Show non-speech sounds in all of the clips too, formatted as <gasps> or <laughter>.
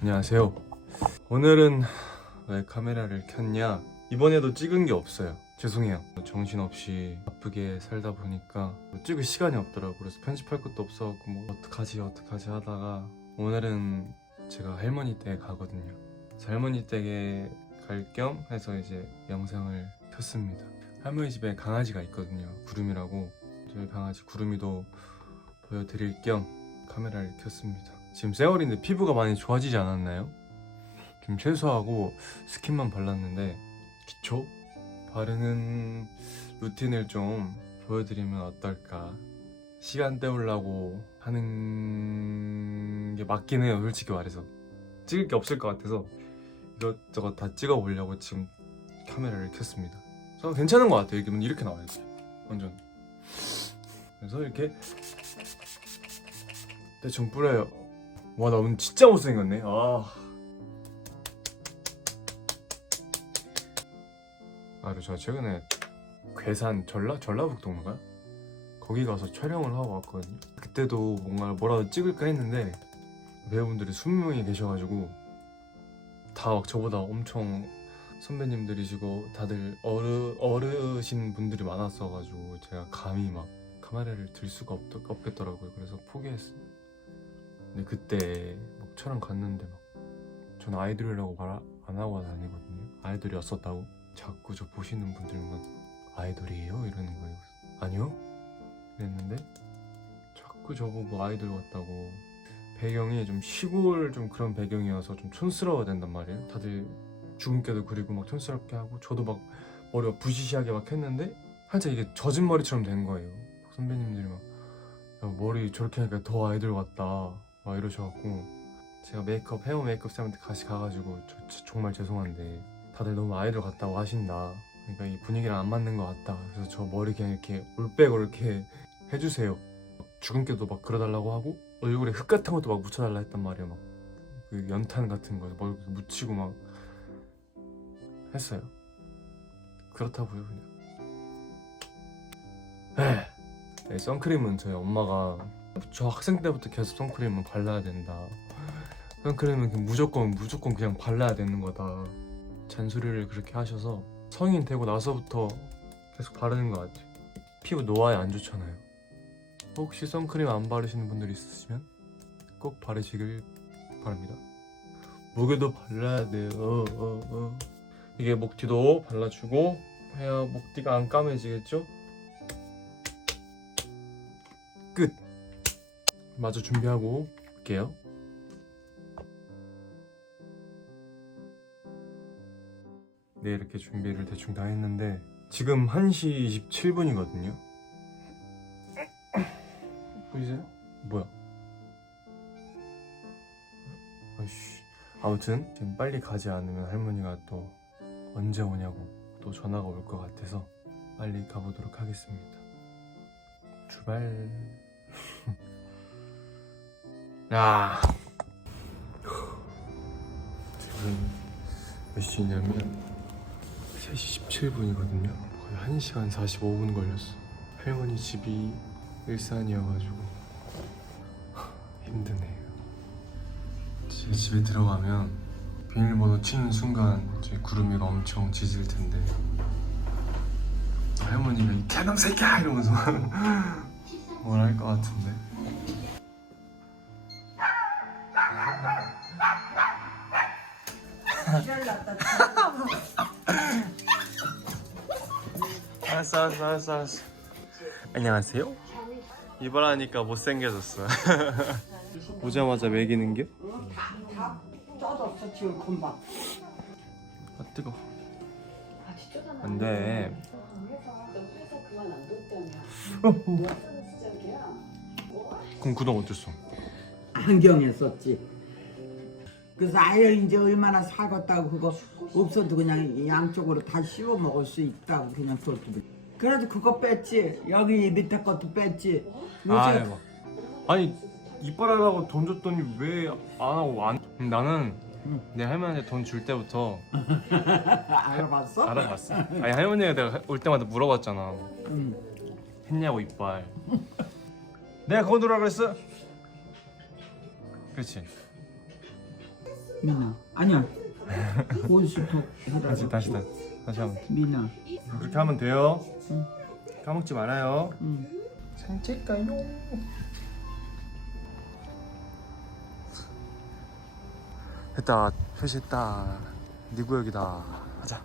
안녕하세요. 오늘은 왜 카메라를 켰냐? 이번에도 찍은 게 없어요. 죄송해요. 정신없이 바쁘게 살다 보니까 뭐 찍을 시간이 없더라고. 그래서 편집할 것도 없어갖고 뭐 어떡하지 어떡하지 하다가 오늘은 제가 할머니 댁에 가거든요. 할머니 댁에 갈 겸 해서 이제 영상을 켰습니다. 할머니 집에 강아지가 있거든요. 구름이라고. 저희 강아지 구름이도 보여드릴 겸 카메라를 켰습니다. 지금 세월인데 피부가 많이 좋아지지 않았나요? 좀 최소하고 스킨만 발랐는데 기초 바르는 루틴을 좀 보여드리면 어떨까? 시간 때우려고 하는 게 맞긴 해요, 솔직히 말해서. 찍을 게 없을 것 같아서 이것저것 다 찍어 보려고 지금 카메라를 켰습니다. 저는 괜찮은 것 같아요. 이렇게 이렇게 나와요. 완전. 그래서 이렇게 대충 뿌려요. 와, 나 오늘 진짜 못생겼네. 아. 아, 그리고 저 최근에 괴산 전라 전라북도인가? 거기 가서 촬영을 하고 왔거든요. 그때도 뭔가 뭐라도 찍을까 했는데 배우분들이 20명이 계셔가지고 다막 저보다 엄청 선배님들이시고 다들 어르 어르신 분들이 많았어가지고 제가 감히 막 카메라를 들 수가 없, 없겠더라고요. 그래서 포기했어요. 근데 그때 막 촬영 갔는데 막 전 아이돌이라고 말 안 하고 다니거든요. 아이돌이었었다고 자꾸 저 보시는 분들만 아이돌이에요 이러는 거예요. 아니요? 그랬는데 자꾸 저보고 아이돌 같다고 배경이 좀 시골 좀 그런 배경이어서 좀 촌스러워야 된단 말이에요. 다들 주근깨도 그리고 막 촌스럽게 하고 저도 막 머리가 부시시하게 막 했는데 한참 이게 젖은 머리처럼 된 거예요. 선배님들이 막 야, 머리 저렇게 하니까 더 아이돌 같다 막 이러셔갖고 제가 메이크업 헤어 메이크업 쌤한테 같이 가가지고 저, 저 정말 죄송한데 다들 너무 아이돌 같다고 하신다. 그러니까 이 분위기랑 안 맞는 것 같다. 그래서 저 머리 그냥 이렇게 올백으로 이렇게 해주세요. 주근깨도 막 그려달라고 하고 얼굴에 흙 같은 것도 막 묻혀달라 했단 말이에요. 막 그 연탄 같은 거 머리 묻히고 막 했어요. 그렇다고요 그냥. 에이 네, 선크림은 저희 엄마가 저 학생 때부터 계속 선크림은 발라야 된다. 선크림은 무조건 무조건 그냥 발라야 되는 거다. 잔소리를 그렇게 하셔서 성인 되고 나서부터 계속 바르는 것 같아요. 피부 노화에 안 좋잖아요. 혹시 선크림 안 바르시는 분들 있으시면 꼭 바르시길 바랍니다. 목에도 발라야 돼요. 어, 어, 어. 이게 목 뒤도 발라주고 해야 목 뒤가 안 까매지겠죠? 끝. 마저 준비하고 올게요. 네, 이렇게 준비를 대충 다 했는데 지금 1시 27분이거든요. 보이세요? 뭐야? 아이씨. 아무튼 지금 빨리 가지 않으면 할머니가 또 언제 오냐고 또 전화가 올 것 같아서 빨리 가보도록 하겠습니다. 출발. 야. 지금 몇 시냐면 3시 17분이거든요. 거의 1시간 45분 걸렸어. 할머니 집이 일산이어가지고 힘드네요. 제 집에 들어가면 비밀번호 치는 순간 저희 구름이가 엄청 짖을 텐데 할머니가 이 개놈 새끼야 이러면서 <laughs> 뭘할것 같은데 알았어 알았어 알았어 알았어 안녕하세요 이발하니까 못생겨졌어 <laughs> 오자마자 먹이는 게? 다 쪄졌어 지금 금방 아 뜨거 안돼? 그럼 그동 어땠어? 안경에 썼지 그래서 아예 이제 얼마나 살겠다고 그거 없어도 그냥 양쪽으로 다 씹어 먹을 수 있다고 그냥 썼지 그래도 그거 뺐지 여기 밑에 것도 뺐지 요새 아이고 아니 이빨하라고 돈 줬더니 왜 안 하고 안 나는 내 할머니한테 돈 줄 때부터 <laughs> 알아봤어? 알아봤어 아니 할머니가 내가 올 때마다 물어봤잖아 응. 했냐고 이빨 내가 그거 누라 그랬어? 그렇지. 미나 아니야 해라 다시 다시 다시 다시 한번. 미나 그렇게 하면 돼요. 응. 까먹지 말아요. 응. 산책 가요. 됐다. 표시했다. 네 구역이다. 가자.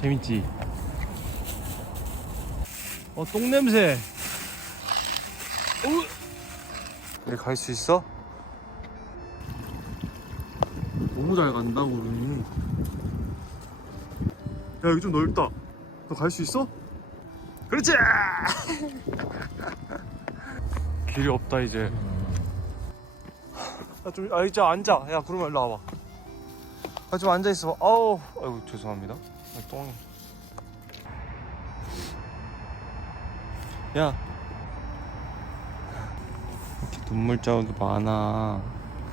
재밌지? 어, 똥 냄새. 우리 갈 수 있어? 너무 잘 간다, 우리. 야, 여기 좀 넓다. 너 갈 수 있어? 그렇지! <laughs> 길이 없다, 이제. 야, 좀, 아, 이제 앉아. 야, 그러면 일로 와봐. 아, 좀 앉아있어. 아우, 아이고, 죄송합니다. 아, 똥이. 야. 이렇게 눈물 자국이 많아.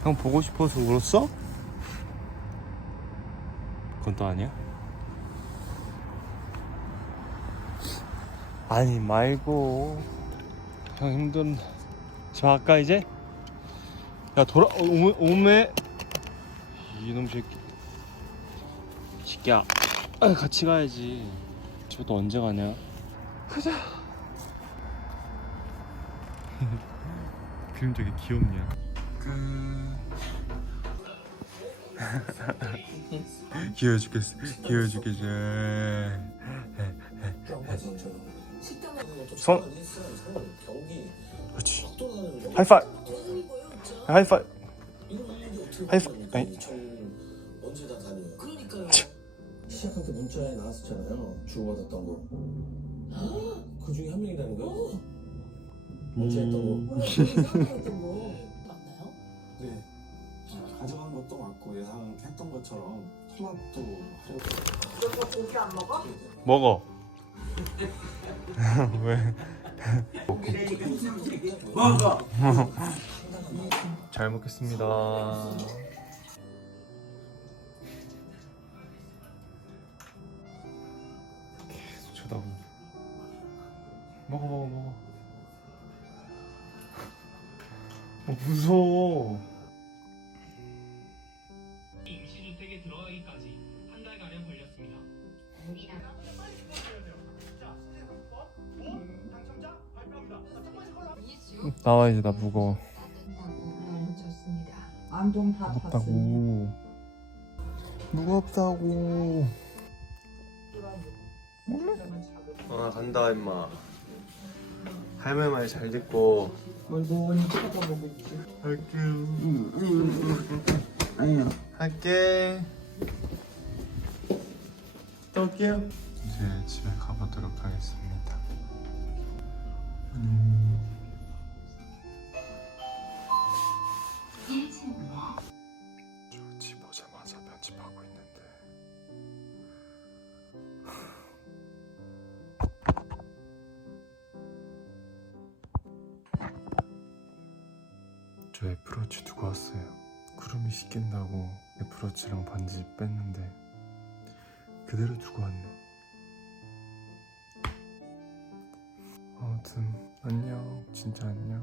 형 보고 싶어서 울었어? 그건 또 아니야? 아니 말고 형 힘든 저 아까 이제 야 돌아 어, 오메 오메 이놈 새끼 새끼야 아, 같이 가야지. 저도 언제 가냐? 가자. <laughs> 그림 되게 귀엽냐 그 귀여워 죽겠어. 귀여워 죽겠어. 손 그렇지. 하이파이. 하이파이. 하이파이. 아니 시작할 때 문자에 나왔었잖아요. 주고받았던 거. <gasps> 그 중에 한 명이라는 거요? <gasps> 문자했던 거. 문자했던 거. 맞나요? 네. 가져간 것도 많고 예상했던 것처럼 토마토 하려고 너 고기 안 먹어? 먹어 <laughs> 왜? 먹어 잘 먹겠습니다 쳐다보고. 먹어 먹어 먹어. 어 무서워. 임시주택에 들어가기까지 한 달가량 걸렸습니다. 나와 이제 나 무거워. 안동 다 무겁다고. 무겁다고 아 간다 임마. 할머니 말잘 듣고. 멀고니 쳐다보고 있지? 할게. 아니야. 할게. 또 올게요. 이제 집에 가보도록 하겠습니다. 음. 저 저 애플워치 두고 왔어요. 구름이 씻긴다고 애플워치랑 반지 뺐는데 그대로 두고 왔네. 아무튼 안녕. 진짜 안녕